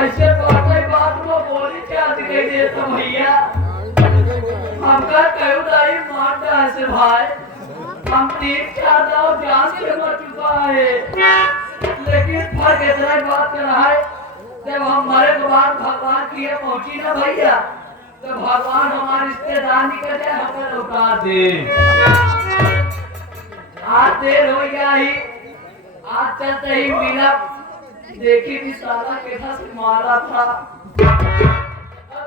ऐसे बात को बोली क्या दिखाई दे तो भैया हमका कहीं दाई मारता है से भाई हम तीन चार दाव जान के मर चुका है लेकिन फर्क इतना ही बात कर रहा है जब हम मरे के बाद भगवान की ये पहुंची ना भैया तो भगवान हमारे रिश्तेदार निकल जाए हमें लौटा दे आज देर हो गया ही आज चलते ही मिला देखी भी साला कैसा से मारा था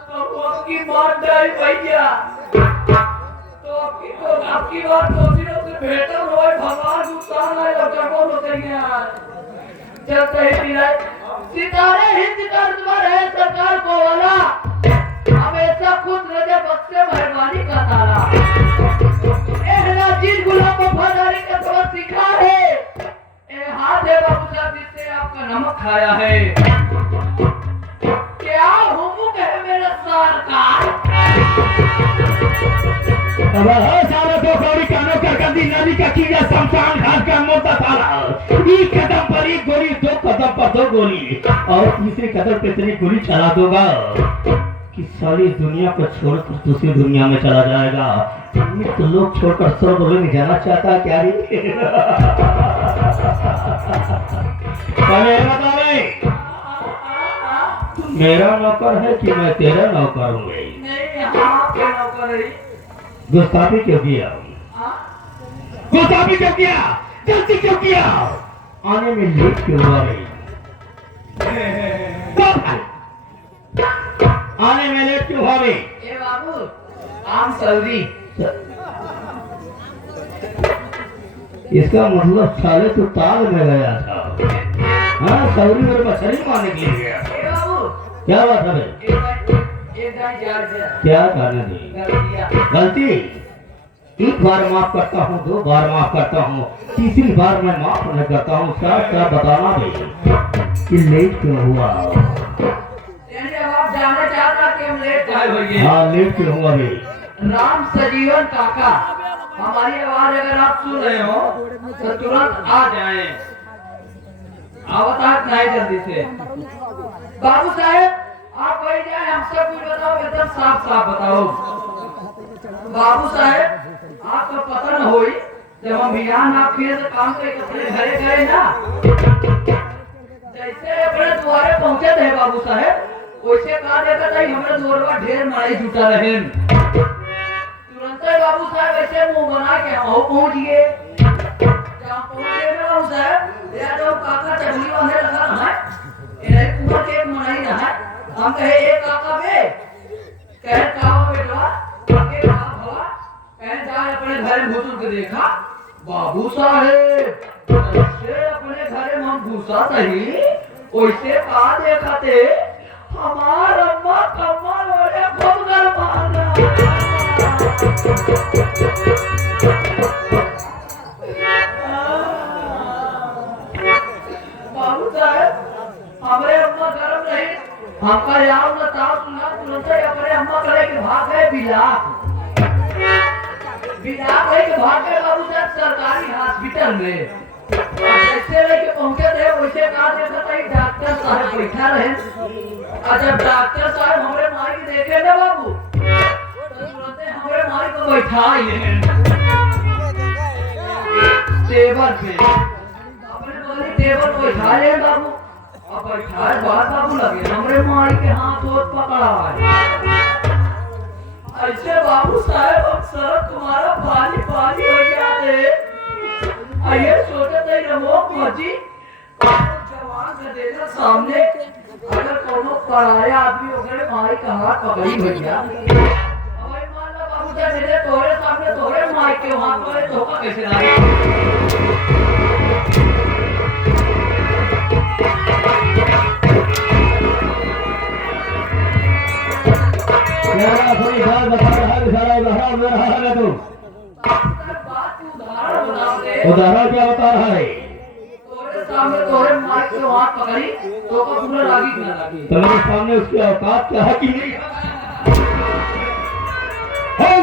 तो आपकी मार गई भैया तो आपकी बात सोची ना तो बेटा रोए भगवान उतार आए और जब वो करेंगे यार चलते ही मिला सितारे हिंद का तुम्हारे है सरकार को वाला हमेशा खुद रजे बख्शे मेहरबानी का ताला एहना चीज गुलाम वफादारी का सबक सीखा है ए हाथ है बाबू साहब जिससे आपका नमक खाया है क्या हुकुम है मेरा सरकार अब हो सारा तो कौड़ी कानो कर दी नदी का कीड़ा शमशान घाट का मोटा थाला एक कदम पर एक गोली दो कदम पर दो गोली और तीसरे कदम पे इतनी गोली चला दोगा कि सारी दुनिया को छोड़कर दूसरी दुनिया में चला जाएगा तो लोग छोड़कर स्वर्ग में जाना चाहता क्या रे मेरा नौकर है कि मैं तेरा नौकर हूँ नहीं आपके नौकर है गुस्ताखी क्यों किया गुस्ताखी क्यों किया गलती क्यों किया आने में लेट क्यों हुआ भाई आने में लेट क्यों हुआ भाई ए बाबू आम सऊदी इसका मतलब साले तो ताल में गया था हाँ सऊदी मेरे मछली मारने के लिए गया ए बाबू क्या बात है भाई क्या करने दी गलती एक बार माफ करता हूँ दो बार माफ करता हूँ तीसरी बार मैं माफ नहीं करता हूँ क्या बताना भाई कि लेट क्यों हुआ आप जानना चाहता कि हम लेट आए होंगे हाँ लेट क्यों हुआ भाई राम सजीवन काका हमारी आवाज अगर आप सुन रहे हो तो तुरंत आ जाएं आवता नहीं जल्दी से बाबू साहेब आप वही जाए हम सब कुछ बताओ एकदम साफ साफ बताओ बाबू साहेब आपको पता न होई जब हम बिहान आप फिर से काम के अपने घरे गए ना जैसे अपने द्वारे पहुंचे थे बाबू साहेब वैसे कहा देखा था हमारे द्वार ढेर मारी जुटा रहे तुरंत बाबू साहब ऐसे मुंह बना के हम पहुंच गए जहाँ पहुंचे ना बाबू साहब या जो काका चढ़नी वाले लगा रहा है ये कुमार के मनाई रहा है हम कहे एक काका बे कहे कावा बेटवा आगे कहा भला कहे जाए अपने घर घुस के देखा बाबू साहेब जैसे अपने घर में हम घुसा सही वैसे कहा देखा थे हमार अम्मा कम्मा वाले खूब कर मारना बाबू साहब हमारे अम्मा गरम नहीं हमका याद न था सुना तुरंत ही अपने अम्मा करे कि भाग गए बिला है कि भाग गए बाबू साहब सरकारी हॉस्पिटल में जैसे लेके पहुंचे थे वैसे कहा देखा था डॉक्टर साहब बैठा रहे जब डॉक्टर साहब हमारे माई के देखे ना बाबू तो तुरंत हमारे माई को बैठा टेबल पे अपने बोली टेबल पे बैठा ले बाबू अब बैठाए बात बाबू लगे हमारे माई के हाथ हाथ पकड़ा है ऐसे बाबू साहब अब सड़क तुम्हारा पानी पानी हो गया थे आइए सोचे थे रमोक मजी जवान से देखा सामने अगर कोनो पराया आदमी ओकरे माई का हाथ पकड़ी भैया अबे मान लो बाबू जा मेरे तोरे सामने तोरे माई के हाथ पर धोखा कैसे लाए मेरा थोड़ी बात बता रहा है सारा उदाहरण दे रहा है तू उदाहरण क्या बता रहा है तोरे सामने तोरे माई के हाथ पकड़ी तो का पूरा लागी कि ना लागी तुम्हारे सामने उसकी औकात क्या है कि नहीं है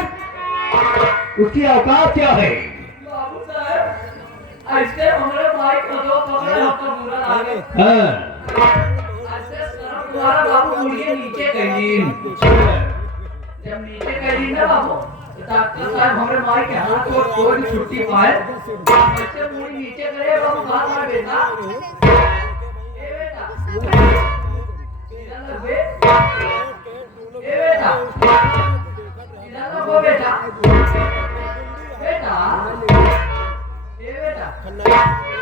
उसकी औकात क्या है बाबू साहब ऐसे हमारे माइक को दो पकड़े आपका बुरा लागे हाँ ऐसे शर्म तुम्हारा बाबू मुड़िए नीचे कहीं जब नीचे कहीं ना बाबू तो डॉक्टर साहब हमारे माइक के हाथ को कोई भी छुट्टी पाए ऐसे मुड़ी नीचे करे बाबू कहा था बेटा ए बेटा इधर बे ए बेटा इधर को बेटा बेटा ए बेटा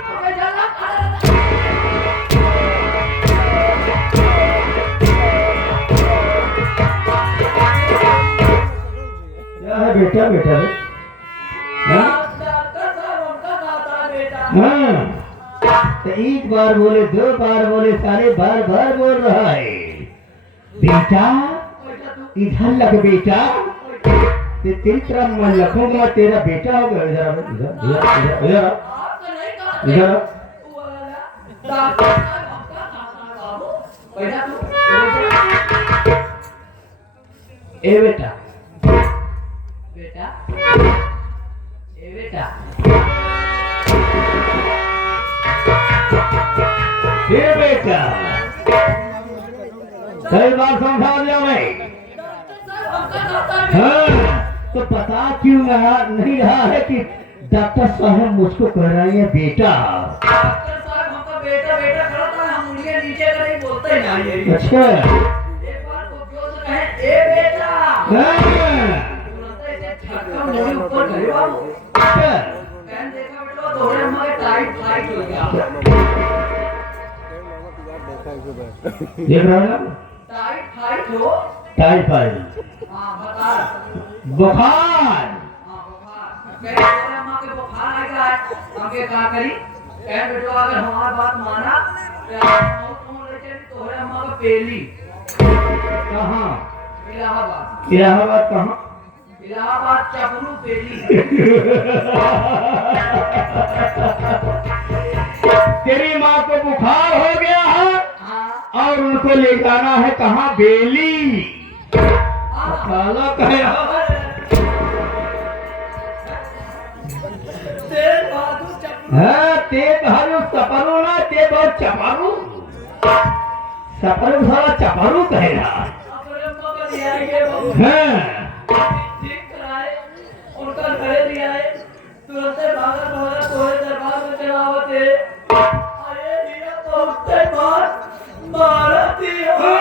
अबे चला क्या है बेटा बेटा रे हाँ डॉक्टर साहब उनका नाता बेटा हाँ तो एक बार बोले दो बार बोले सारे बार बार बोल रहा है बेटा बेटा तू इधर लग बेटा ते तेरी तरह मैं लखूंगा तेरा बेटा होगा इधर इधर इधर इधर आप तो नहीं कहा इधर डॉक्टर साहब आपका नाता बाबू बेटा तू ए बेटा बेटा ए बेटा ए बेटा कई बार समझा दिया मैं डॉक्टर साहब आपका नाता हाँ तो पता क्यों नहीं रहा है कि डॉक्टर साहब मुझको कह रहे हैं बेटा डॉक्टर साहब हमका बेटा बेटा करता है हम उनके नीचे का नहीं बोलते हैं ना ये अच्छा एक बार तो क्यों से कहे ए बेटा हाँ तुरंत ऐसे झटका मुड़ी ऊपर गए बाबू अच्छा मैंने देखा बेटा थोड़े हमारे टाइट टाइट हो गया देख रहा है ना टाइट टाइट हो टाइफाइड हाँ बता बुखार हाँ बुखार कहे तोरे अम्मा के बुखार आ गया है हमके क्या करी कहे बेटो अगर हमारी बात माना तो तुम ले चली तोरे अम्मा का पेली कहाँ इलाहाबाद इलाहाबाद कहाँ इलाहाबाद चपलू पेली तेरी माँ को बुखार हो गया है हाँ और उनको ले जाना है कहाँ बेली हाँ काला कहे तेरे बहादुर चपलू हाँ ते हरु सपरू ना ते बहुत चपारू सपरू सारा चपारू कहेगा अपने अम्मा का लिया है बाबू हाँ ठीक कराए उनका घरे लिया है तुरंत भागा भागा तोरे दरबार में चलावते अरे मीरा पहुंचते बात मारती हो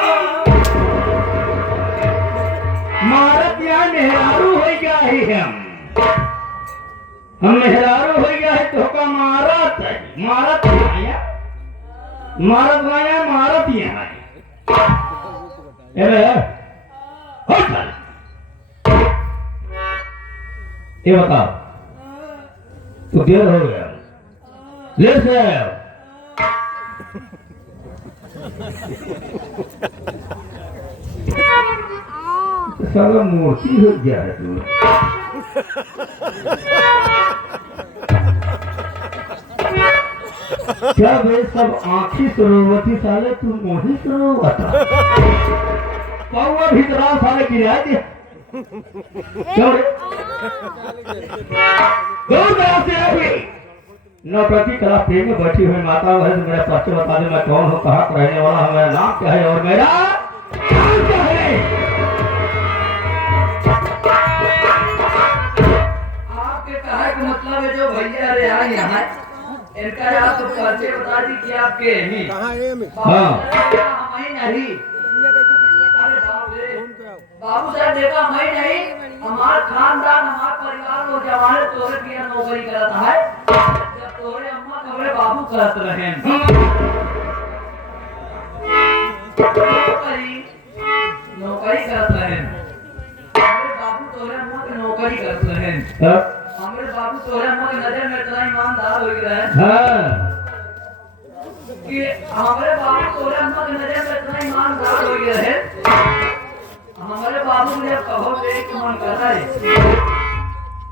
मारत यहाँ मेहरारू हो गया है हम मेहरारू हो गया है तो का मारत मारत आया मारत आया मारत यहाँ है हो चल ये बताओ तो देर हो गया ले से आया साला मूर्ति हो गया है तू क्या वे सब आँखी सरोवती साले तू मोही सरोवता पाऊआ भीतरा साले गिरा दिया क्यों रे दूर कहाँ से आई नौकरी कला प्रेम में बैठी हुई माता है तो मेरा परिचय बता दे मैं कौन हूँ कहाँ रहने वाला हूँ मेरा नाम क्या है और मेरा नाम क्या है आपके कहे का मतलब है जो भैया अरे आए यहाँ इनका आप तो परिचय बता दी कि आपके ही कहाँ है मैं हाँ हम ही नहीं अरे बाप रे बाबू साहब देखा मैं नहीं हमारा खानदान हमारा परिवार लोग जवान तोरे की नौकरी करता है जब तोरे अम्मा कबरे बाबू करत रहे नौकरी करत रहे हमारे बाबू तोरे अम्मा की नौकरी करत रहे हमारे बाबू तोरे अम्मा की नजर में इतना ईमानदार हो गया है हाँ कि हमारे बाबू तोरे अम्मा की नजर में इतना ईमानदार हो गया है हमारे बाबू ने कहो एक मन कर रहा है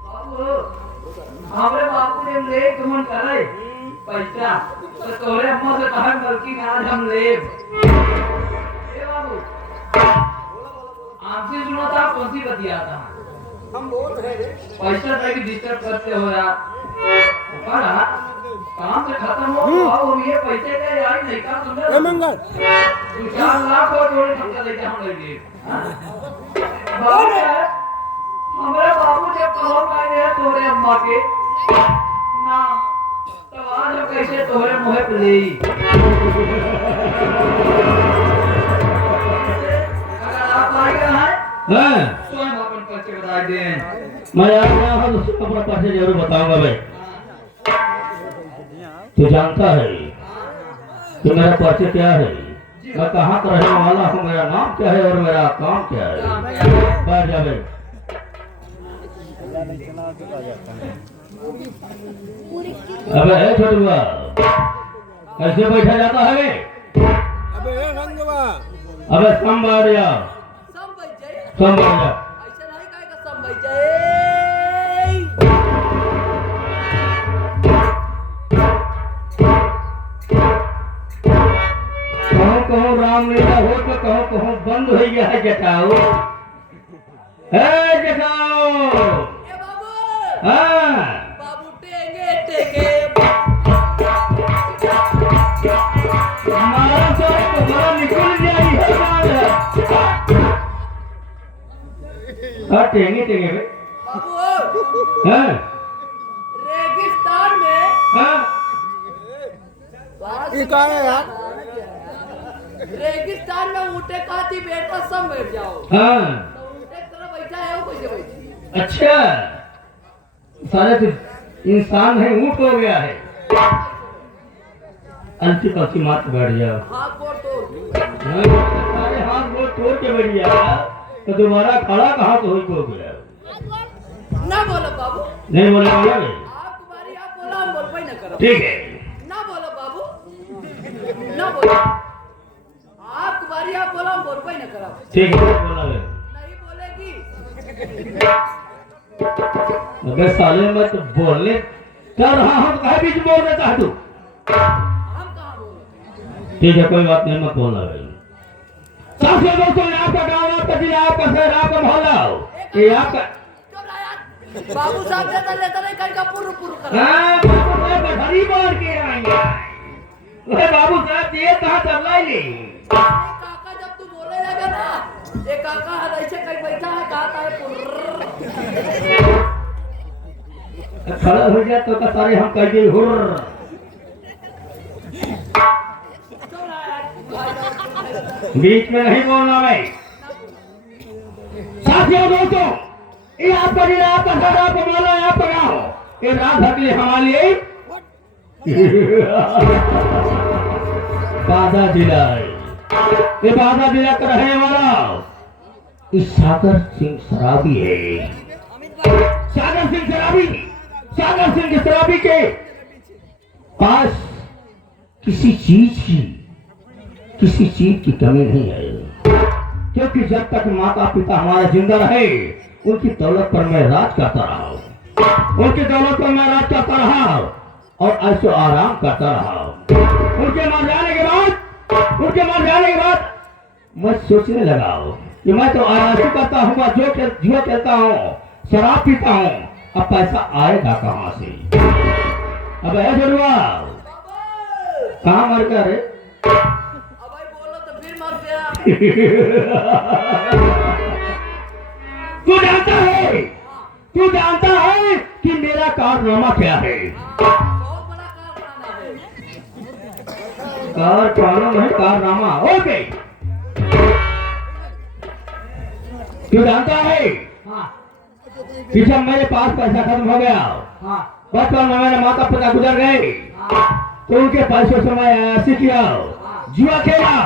बाबू हमारे बाबू ने एक मन कर रहा है पैसा तो तोरे अम्मा से कहा बल्कि आज हम ले बाबू आपसे सुना था कौन सी बतिया था हम बोल रहे हैं पैसा तक डिस्टर्ब करते हो यार पढ़ा काम से खत्म हो तो आओ ये पैसे दे यार नहीं का तुमने मंगल 2-4 लाख और जोड़े हमका ले जा हम लेंगे बाबू हमारे बाबू जब कहो मैंने तोरे अम्मा के ना तो आज हम कैसे तोरे मुंह पे ले अगर आप आ गए हैं हाँ स्वयं अपन परिचय बता दें मैं आ गया हूँ तो अपना परिचय जरूर बताऊंगा भाई तू जानता है कि मेरा परिचय क्या है मैं कहाँ का रहने वाला हूँ मेरा नाम क्या है और मेरा काम क्या है बैठ जा भाई अबे है छोटुआ कैसे बैठा जाता है बे अबे ए रंगवा अबे कम बैठ जा कम बैठ जा कहो रामलीला हो तो कहो बंद हो गया है जटाओ है जटाओ हाँ हमारा तो बड़ा निकल जाई है हाँ टेंगे टेंगे बे हाँ रेगिस्तान में हाँ ये कहाँ है यार रेगिस्तान में ऊँटे खाती बैठा सब बैठ जाओ हाँ तो ऊँटे की तरह बैठा है वो कैसे बैठी अच्छा सारे तो इंसान है ऊँट हो गया है अलसी पलसी मार बैठ जाओ हाथ गोड़ तोड़ सारे हाथ गोड़ तोड़ के बैठ गया तो दोबारा खड़ा कहाँ तो हो गया ना बोलो बाबू नहीं बोले बोले आप तुम्हारी आप बोला हम बोल पाई ना करो ठीक है ना बोलो बाबू ना बोलो आप तुम्हारी आप बोला हम बोल पाई ना करो ठीक है बोला बे नहीं बोलेगी अबे साले मैं तो बोलने कर रहा हूँ कहे बीच बोल रहे चाह तू हम कहाँ बोलो ठीक है कोई बात नहीं मत बोलना भाई सबसे दोस्तों आपका गाँव आपका जिला आपका शहर आपका मोहल्ला ये आपका चुप रहा यार बाबू साहब लेता लेता नहीं कहीं का पूरा पूरा करो हाँ बाबू साहब हरी बार के आएंगे अरे बाबू साहब ये कहाँ चल रहा है काका जब तू बोले लगा ना ये काका है ऐसे कहीं बैठा है कहा है पुर्र खड़ा हो गया तो सारे हम कह गए हुर्र बीच में नहीं बोलना भाई साथियों दोस्तों ये आपका जिला आपका शहर आपका मोहल्ला आपका गाँव ये रात भर के लिए हमारे लिए बाधा जिला है ये बाधा जिला का रहने वाला इस सागर सिंह सराबी है सागर सिंह सराबी के पास किसी चीज की कमी नहीं है क्योंकि जब तक माता पिता हमारा जिंदा रहे उनकी दौलत पर मैं राज करता रहा उनकी दौलत पर मैं राज करता रहा और ऐसो आराम करता रहा उनके मर जाने के बाद मैं सोचने लगा कि मैं तो आराम करता हूँ जुआ खेलता हूँ शराब पीता हूँ अब पैसा आएगा कहाँ से अब है जरूर कहाँ मर कर अब भाई बोलो तो फिर मर गया तू जानता है कि मेरा कारनामा क्या है बहुत बड़ा कारखाना है कारनामा ओके तू जानता है कि जब मेरे पास पैसा खत्म हो गया बचपन में मेरे माता पिता गुजर गए तो उनके पैसों से मैं ऐसे किया जुआ खेला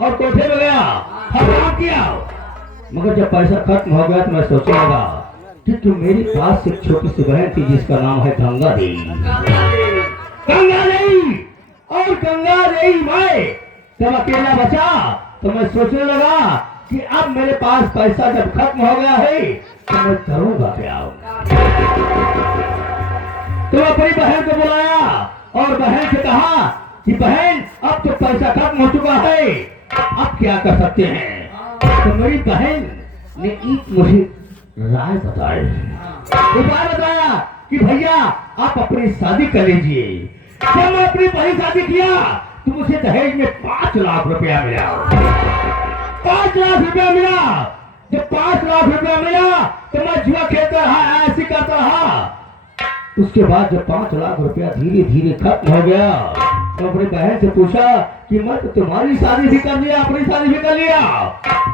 और कोठे में गया हर काम किया मगर जब पैसा खत्म हो गया तो मैं सोचने लगा कि तुम मेरे पास एक छोटी सी बहन थी जिसका नाम है गंगा देवी और गंगा देवी मैं जब अकेला बचा तो मैं सोचने लगा कि अब मेरे पास पैसा जब खत्म हो गया है तो मैं करूंगा क्या तो अपनी बहन को बुलाया और बहन से कहा कि बहन अब तो पैसा खत्म हो चुका है अब क्या कर सकते हैं तो मेरी बहन ने एक मुझे राय बताया कि भैया आप अपनी शादी कर लीजिए जब मैं अपनी पहली शादी किया तो मुझे दहेज में 5 लाख रुपया मिला। 5 लाख रुपया मिला। जब 5 लाख रुपया मिला तो मैं जुआ खेलता रहा, ऐसी करता रहा। उसके बाद जब 5 लाख रुपया धीरे धीरे खत्म हो गया तो अपनी बहन से पूछा कि मैं तो तुम्हारी शादी भी कर लिया, अपनी शादी भी कर लिया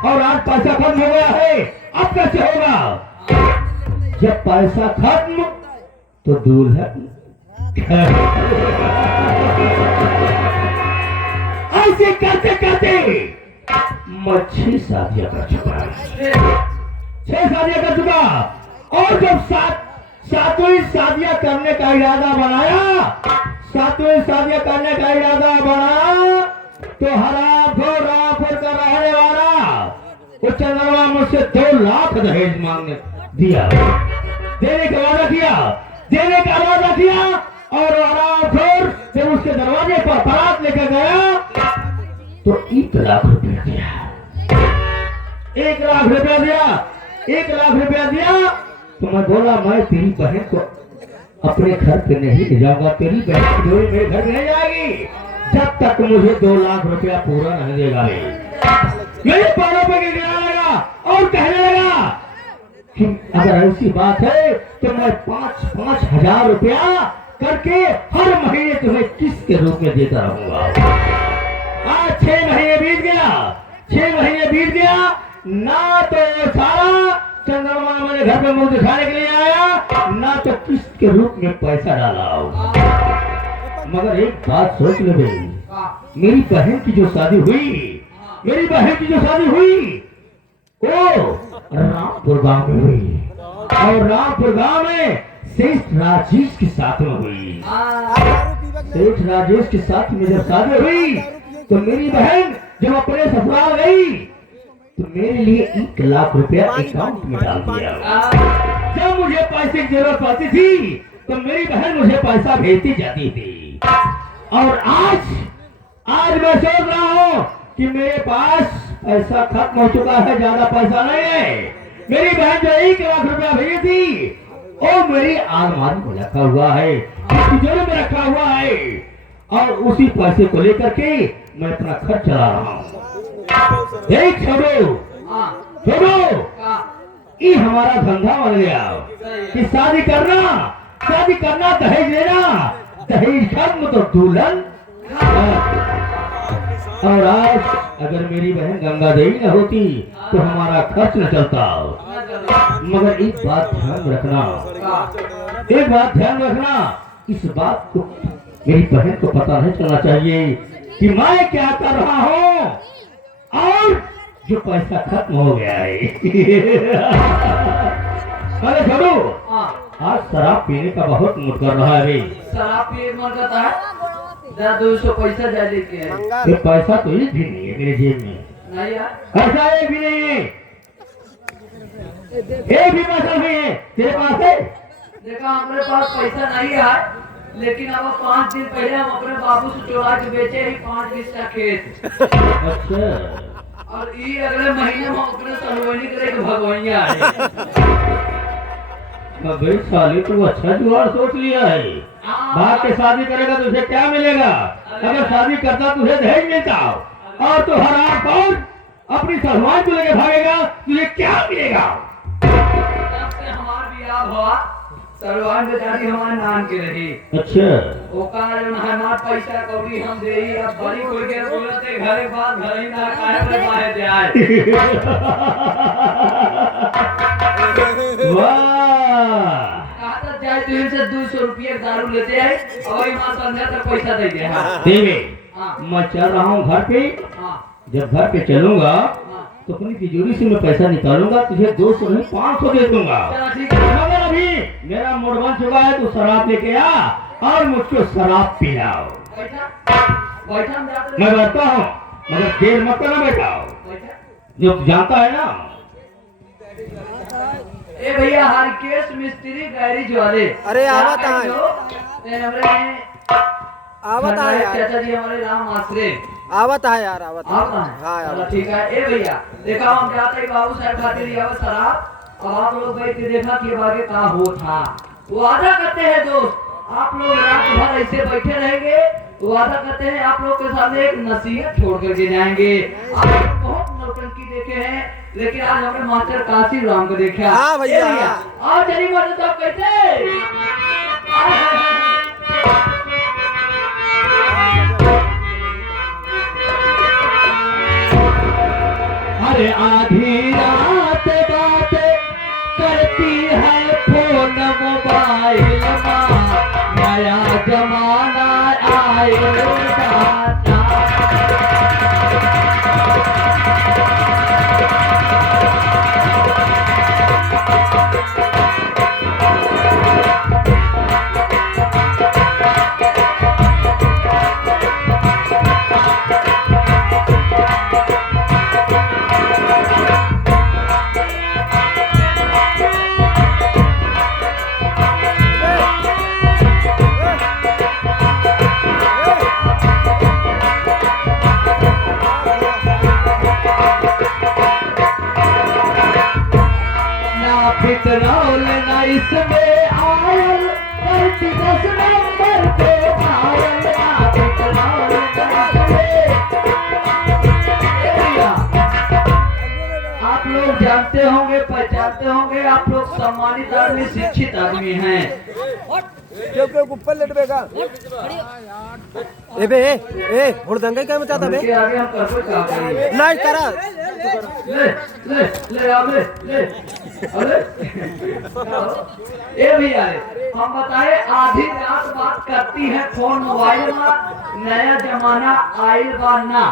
और आज पैसा खत्म हो गया है, अब कैसे होगा? जब पैसा खत्म तो दुल्हन ऐसे करते करते मैं 6 शादियां कर चुका, 6 शादियां कर चुका। और जब सातवीं शादियां करने का इरादा बनाया, 7वीं शादियां करने का इरादा बनाया तो हराफोर का रहने वाला वो चंद्रमा मुझसे 2 लाख दहेज मांगने दिया, देने का वादा किया और हराफोर जब उसके दरवाजे पर बारात लेकर गया तो 1 लाख रुपया दिया। 1 लाख रुपया दिया। 1 लाख रुपया दिया तो मैं बोला मैं तेरी बहन को अपने घर पे नहीं ले जाऊंगा, तेरी बहन की डोरी मेरे घर में नहीं जाएगी जब तक मुझे 2 लाख रुपया पूरा नहीं देगा। मेरे पैरों पे गिरा लगा और कहने लगा कि अगर ऐसी बात है तो मैं 5-5 हजार रुपया करके हर महीने तुम्हें किस्त के रूप में देता रहूंगा। आज 6 महीने बीत गया, 6 महीने बीत गया ना तो सारा चंद्रमा मेरे घर पे मुंह दिखाने के लिए आया ना तो किस्त के रूप में पैसा डाला। मगर एक बात सोच ले भाई, मेरी बहन की जो शादी हुई वो रामपुर गांव में हुई और रामपुर गांव में सेठ राजेश के साथ में हुई। सेठ राजेश के साथ में जब शादी हुई तो मेरी बहन जब अपने ससुराल गई तो मेरे लिए 1 लाख रुपया अकाउंट में डाल दिया। जब मुझे पैसे की जरूरत पड़ती थी तो मेरी बहन मुझे पैसा भेजती जाती थी। और आज मैं सोच रहा हूँ कि मेरे पास पैसा खत्म हो चुका है, ज्यादा पैसा नहीं है। मेरी बहन जो 1 लाख रुपया भेजी थी वो मेरी अलमारी में रखा हुआ है, तिजोरी में रखा हुआ है और उसी पैसे को लेकर के मैं अपना खर्च चला रहा हूँ। देख छोड़ो, ये हमारा धंधा बन गया कि शादी करना दहेज लेना, दहेज खत्म तो दुल्हन। और आज अगर मेरी बहन गंगा देवी न होती तो हमारा खर्च न चलता। मगर एक बात ध्यान रखना, इस बात को मेरी बहन को पता नहीं चलना चाहिए कि मैं क्या कर रहा हूँ और जो पैसा खत्म हो गया है। अरे छोड़ो, आज शराब पीने का बहुत मूड कर रहा है। शराब पीने मन करता है, 200 पैसा जा लेके ये पैसा तो एक भी नहीं है मेरे जेब में। नहीं यार, पैसा एक भी नहीं है, एक भी पैसा नहीं है। तेरे पास है? देखा हमारे पास पैसा नहीं है, लेकिन अब 5 दिन पहले हम अपने बाबू से चुरा के बेचे ही 5 बीस का खेत। अच्छा। और ये अगले महीने में अपने सलवनी करे के भगवैया है। भाई साले तू अच्छा जुगाड़ सोच लिया है। बाप के शादी करेगा तुझे क्या मिलेगा? अगर शादी करता तुझे दहेज मिलता और तो हराम कौन अपनी सलमान को लेके भागेगा, तुझे क्या मिलेगा? हमारा बियाह हुआ, सलमान बेचारी हमारे नाम की रही। अच्छा। वो कहा जो हमारा पैसा कौड़ी हम दे ही, अब बड़ी कोई के बोलते घरे बात घर ही ना खाए में बाहर जाए। वाह। जाए तो इनसे 200 रुपये दारू लेते हैं और वही माँ संध्या तक पैसा दे दे। देवे, मैं चल रहा हूँ घर पे। जब घर पे चलूंगा तो अपनी तिजोरी से मैं पैसा निकालूंगा, तुझे 200 नहीं 500 दे दूंगा। मगर अभी मेरा मूड बन चुका है, तू शराब लेके आ और मुझको शराब पिलाओ। मैं बैठता हूँ, मगर देर मत करना बैठाओ, जो जाता है ना। ए भैया हरकेश मिस्त्री गैरेज वाले, अरे आवत है चाचा जी हमारे राम आश्रे आवत है यार, आवत है। हाँ आवत। ठीक है। ए भैया देखा हम जाते ही बाबू साहब खाते लिया शराब, और आप लोग बैठ के देखा कि आगे कहा हो था। वो आधा करते हैं दोस्त आप लोग रात भर ऐसे बैठे रहेंगे, वादा करते हैं आप लोग के सामने एक नसीहत छोड़ करके जाएंगे। आप लोग बहुत नौटंकी देखे हैं, लेकिन आज हमने मास्टर काशी राम को देखा। हाँ भैया, ए और जनी मर्द साहब कैसे? अरे आधी रात बात करती है फोन मोबाइल में, नया जमाना आएगा। पेट्रोल ना इसमें आयल, 10 नंबर पे आयल। पेट्रोल आप लोग जानते होंगे, पहचानते होंगे, आप लोग सम्मानित आदमी, शिक्षित आदमी हैं। ऊपर लेटबेगा। ए बे ए हुड़दंगे क्या मचाता बे? उनके आगे हम कर क्या करेंगे? नहीं करा। ले ले ले आ ले अरे ए भैया हम बताए आधी रात बात करती है फोन मोबाइल में, नया जमाना आयल बा ना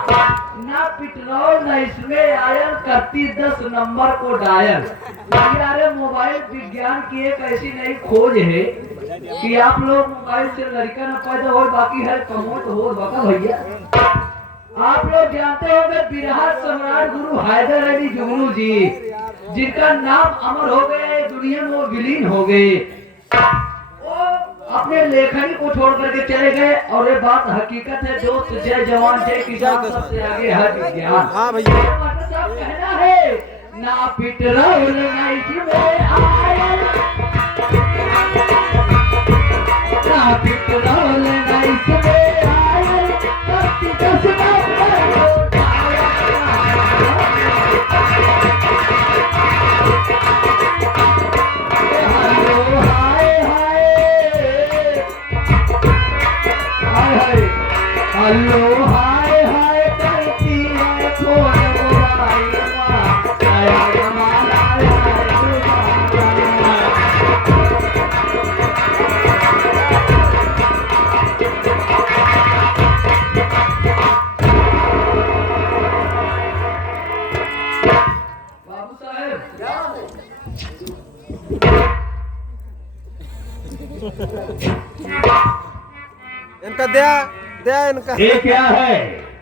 पेट्रोल न इसमें आयल, करती 10 नंबर को डायल। अरे मोबाइल विज्ञान की एक ऐसी नई खोज है कि आप लोग मोबाइल से लड़का न पैदा हो, बाकी है कमोट हो बका भैया। आप लोग जानते होंगे बिरहा सम्राट गुरु हैदर अली जुगनू जी, जिनका नाम अमर हो गए, दुनिया में वो विलीन हो गए। वो अपने लेखनी को छोड़ करके चले गए, और ये बात हकीकत है दोस्त। जय जवान जय किसान, सबसे आगे है विज्ञान। हाँ भैया, मास्टर साहब कहना है ना पेट्रोल ना इसमें आयल, ना पेट्रोल ना इसमें आयल, 10 नंबर को हेलो हाय हाय करती है फोन मोबाइल में, नया जमाना आएगा। बाबू साहब इनका दया दया इनका। ये क्या है?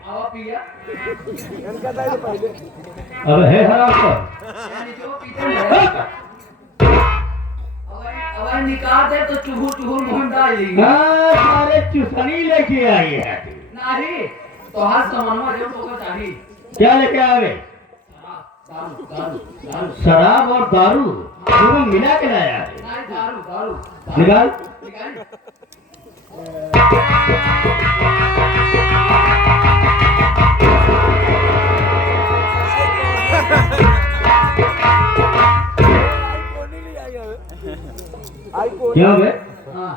आवा पिया इनका दया पहले। अब है हराम यानी जो पीते हैं अब निकाल दे तो चुहू चुहू मुंह डालेगी। सारे चुसनी लेके आई है। नहीं तो हाथ समानवा जो तो चाहिए। क्या लेके आवे? दारू दारू दारू शराब और दारू दोनों मिला के लाया है। नहीं दारू दारू निकाल। निकाल। क्या हुए? हाँ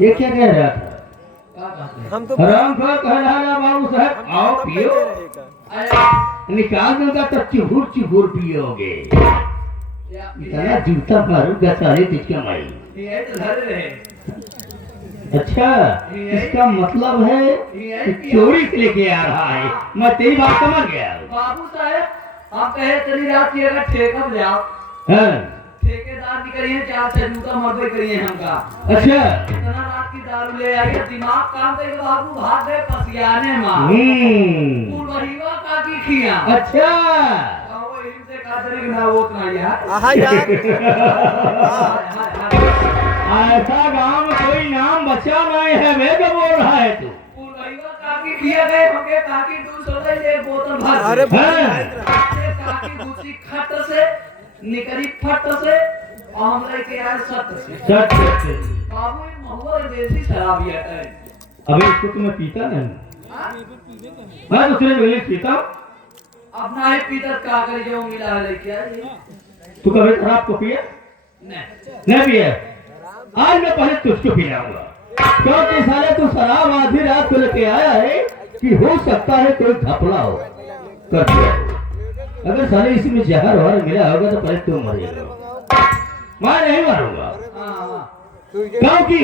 ये क्या कह रहा था? क्या कहते हैं? हम तो हराम खा कह रहा है बाबू साहब, आओ पियो। अरे निकाल दूंगा तो चिहुर चिहुर पियोगे। या इतना जूता मारूंगा सारे तिचका माई। ये तो धर रहे। अच्छा, इसका मतलब है कि चोरी से लेके आ रहा है। मैं तेरी बात समझ गया। बाबू साहब आप कहे चली रात की अगर ठेका में जाओ, हाँ, ठेकेदार निकलिए 4 से जूता मरबे करिए हमका। अच्छा। इतना रात की दारू ले आइए, दिमाग काम करे बाबू, भाग गए पसियाने मां। पूर्वहिवा का की खिया। अच्छा, वो इनसे का करे कि ना वो उतना यार। आहा यार। ऐसा गांव में कोई नाम बचा नहीं है, वे जो बोल रहा है तू। पूर्वहिवा का की खिया गए होंगे, काकी 200 ले बोतल भर। अरे काकी दूसरी खट से निकली फट से, और हम लेके आए सट से। सच। बाबू ये महुआ देसी शराब ये है। अबे इसको तो मैं पीता नहीं, हाँ? मैं तो सिर्फ इंग्लिश पीता हूँ। अब ना ही पीता का कर जो मिला है क्या ये? तू कभी शराब को पिया? नहीं पिया। आज मैं पहले तुझको पिलाऊंगा, क्योंकि साले तू शराब आधी रात को लेके आया है कि हो सकता है कोई घपला हो कर दिया हो। अगर साले इसमें जहर वहर मिला होगा तो पहले तू मरेगा, मैं नहीं मारूंगा, हाँ क्योंकि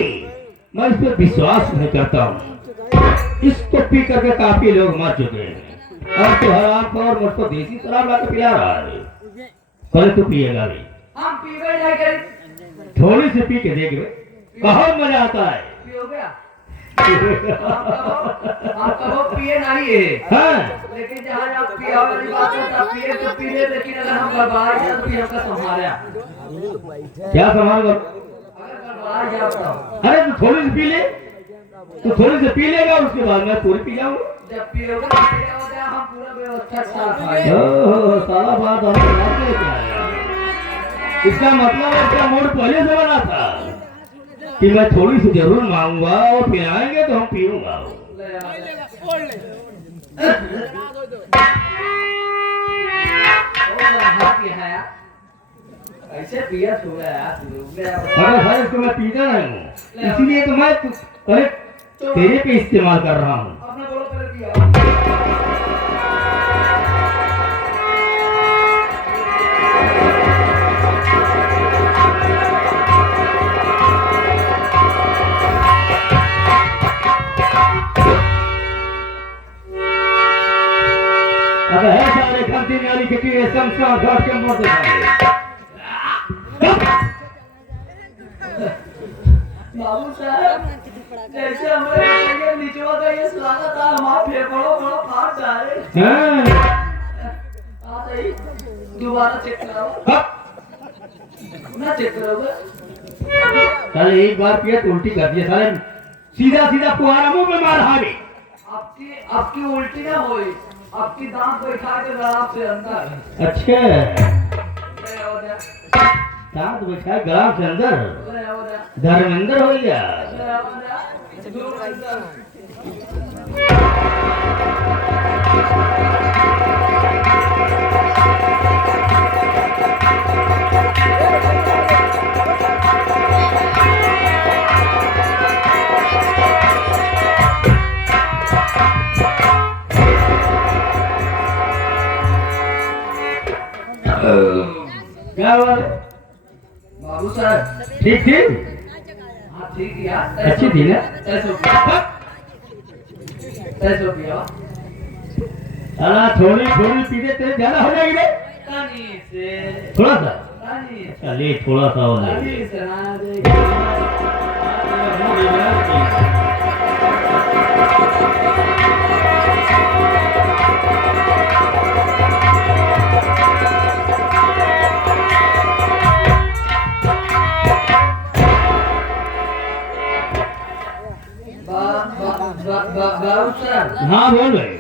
मैं इस पर विश्वास नहीं करता हूँ। इसको पी करके काफी लोग मर चुके हैं और तो हराम और मुझको देसी शराब लाकर पिला रहा है। पहले तू पिएगा भी, हम पीवे नहीं करें। थोड़ी सी पी के देख बहुत मजा आता है। पियोगे आप कहो पिए नहीं है, हाँ लेकिन जहाँ आप पिया वाली बात है तब पिए तो पी ले, लेकिन अगर हम गड़बड़ा जाए तो फिर हमका संभाले। क्या संभाल कर? अगर गड़बड़ा जाए तो अरे तू थोड़ी सी पी ले, तू थोड़ी सी पी लेगा उसके बाद मैं पूरी पी जाऊंगा। जब पियोगे तो क्या होता है, हम पूरा व्यवस्था साथ खाएंगे। ओह, साला बात हमने याद नहीं किया। इसका मतलब है क्या मूड पहले से बना था कि मैं थोड़ी सी जरूर मांगूंगा और पिलाएंगे तो हम पीऊंगा। ले आ। ओ हाथ ये है यार, ऐसे पिया छूगा यार, अरे सर इसको मैं पीता नहीं हूँ, इसीलिए तो मैं अरे तेरे पे इस्तेमाल कर रहा हूँ। आपने बोलो पहले पिया। अब है सारे खंती नाली के टीए समसा घाट के मोड़ दे। बाबू साहब जैसे हमारे निचवा का ये स्वागत था, हमारा फेफड़ों बड़ा फाट जाए। आ सही दोबारा चेक कराओ ना, चेक करोगे? साले एक बार पिया तो उल्टी कर दिया, साले सीधा सीधा कुआरा मुंह में मार हावी। आपकी उल्टी ना होई, आपकी दांत बैठा के गलाब से अंदर। अच्छा ले आओ जा, दांत बैठा गलाब से अंदर ले आओ जा, धर्मेंद्र हो गया। ले आओ जा, दूर अंदर। क्या बात है? बाबू साहब ठीक थी, हाँ ठीक है यार, अच्छी थी ना? 300 रुपया। साला थोड़ी थोड़ी पीते तेरे ज्यादा हो जाएगी बे। कनी से थोड़ा सा कनी से चलिए, थोड़ा सा और ले कनी से ना देगी। बाबू साहब हाँ बोल भाई।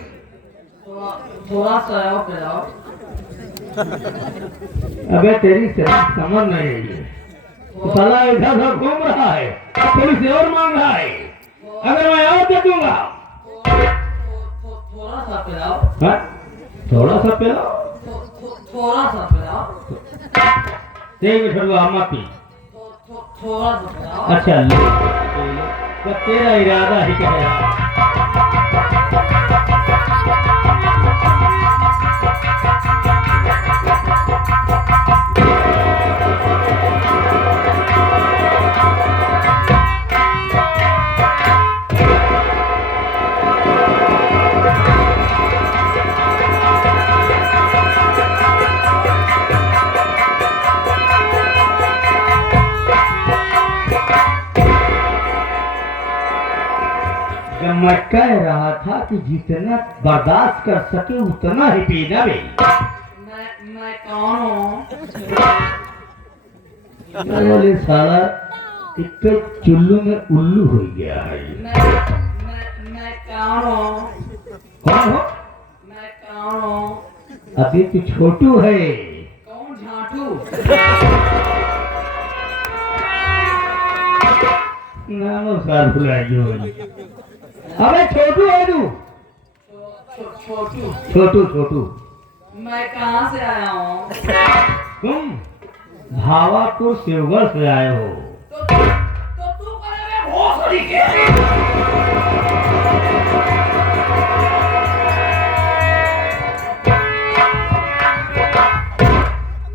थोड़ा सा और पिलाओ। अबे तेरी समझ नहीं रही है, तो साला इधर उधर घूम रहा है, थोड़ी सी और मांग रहा है, अगर मैं और दे दूंगा। थोड़ा सा पिलाओ, हाँ? थोड़ा सा पिलाओ, थोड़ा सा पिलाओ, देख बेटा अम्मा पी। थोड़ा सा पिलाओ। अच्छा ले, जब तेरा इरादा ही कहेगा। मैं कह रहा था कि जितना बर्दाश्त कर सके उतना ही पीना भी। मैं कौन हूँ? बोले साला इतने चुल्लू में उल्लू हो गया है। मैं कौन हूँ? कौन हो? मैं कौन हूँ? अभी तू छोटू है। कौन झाटू? नमस्कार भुलाइयो। अबे छोटू है तू? छोटू छोटू छोटू मैं कहाँ से आया हूँ? तुम भावापुर शिवगढ़ से आए हो। तो तू करे भोसड़ी के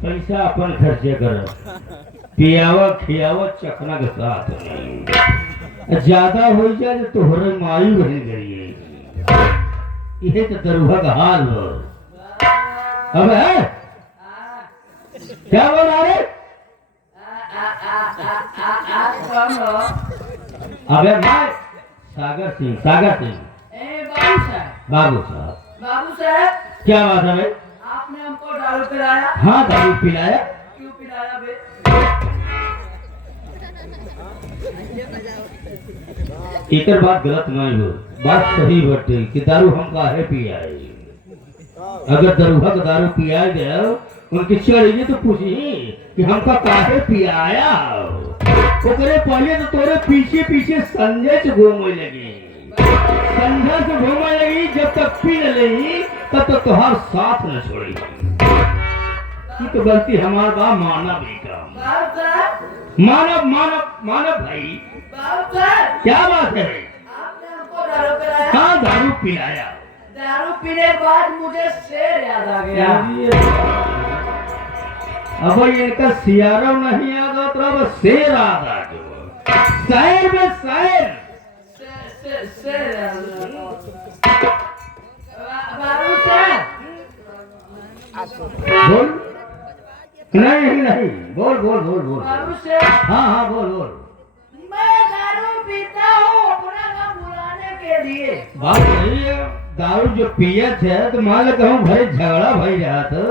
पैसा अपन खर्चे कर, पियावा खियावा चखना के साथ नहीं। ज्यादा हो जाए तो तोहरे माई बन गई। ये तो दरुहा का हाल हो। अब है क्या बोल रहा है? अबे मैं सागर सिंह बाबू साहब। बाबू साहब क्या बात है भाई? आपने हमको दारू पिलाया। हाँ दारू पिलाया। क्यों पिलाया बे? एक बात गलत नहीं हो, बात सही बटे कि दारू हम काहे पियाए। अगर दरुहा का दारू पिया गया उनकी चढ़ी तो पूछी कि हमका काहे पियाया। ओकरे पहले तो तोरे पीछे पीछे संजय से घूमने लगी, संजय से घूमने लगी। जब तक पी न लेगी तब तक तुहार साथ न छोड़ी। ये तो गलती हमारा बा। मानव भी काम, बाबू साहब मानव मानव मानव भाई। बाबू साहब क्या बात है? आपने हमको दारू पिलाया। हाँ दारू पिलाया। दारू पीने के बाद मुझे शेर याद आ गया। अब इनका सियारा नहीं आगा तो अब शेर आगा। जो शहर में शहर शेर याद आ गया। बाबू साहब बोल। नहीं नहीं बोल बोल बोल बोल। बाबू साहब हाँ हाँ बोल बोल। मैं दारू पीता हूँ अपना गम भुलाने के लिए। बात सही है। दारू जो पिए थे तो मान लो कहूँ घरे झगड़ा भई रहा था,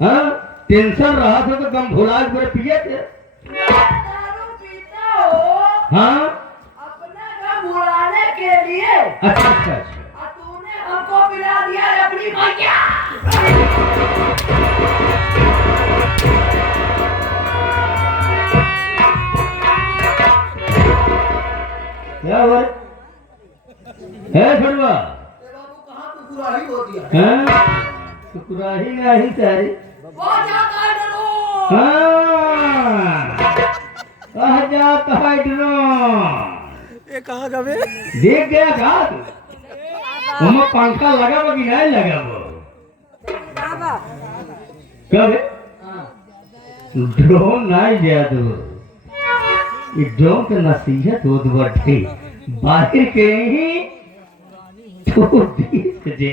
हाँ टेंशन रहा था तो गम भुला के पिए थे। मैं दारू पीता हूँ हाँ अपना गम भुलाने के लिए। अच्छा अच्छा अच्छा। और तूने हमको पिला दिया है अपनी मैया। क्या हुआ है छोड़वा? बाबू कहाँ तू बुरा ही हो दिया। हाँ शुक्राही नहीं सारी। वो जाता है डरो। हाँ कहा जाता है ड्रोन। ये कहाँ का बे? देख गया कहा तू? उनमें पंखा लगा वो कि नहीं लगा वो? कब है? ड्रोन नहीं गया तू। ये ड्रोन का नसीहत हो तो बढ़ी बाहर के ही तो देख जे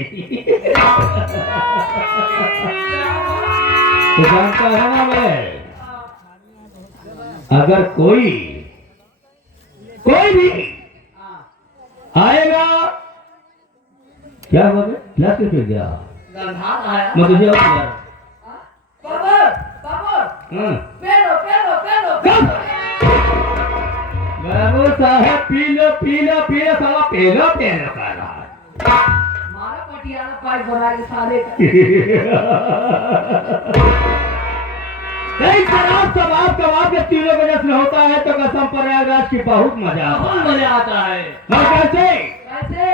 तो जानता है ना मैं, अगर कोई भी आएगा क्या बोले क्लास के फिर गया गंधा आया। मैं तुझे और यार बाबू पेलो पेलो पेलो बाबू साहब पी लो साला पेलो साला मारा पटियाला पाइप बना के साले का। नहीं शराब कबाब के तीनों वजह से होता है तो कसम प्रयागराज की बहुत मजा आता है। बहुत मजा आता है। हाँ कैसे? कैसे?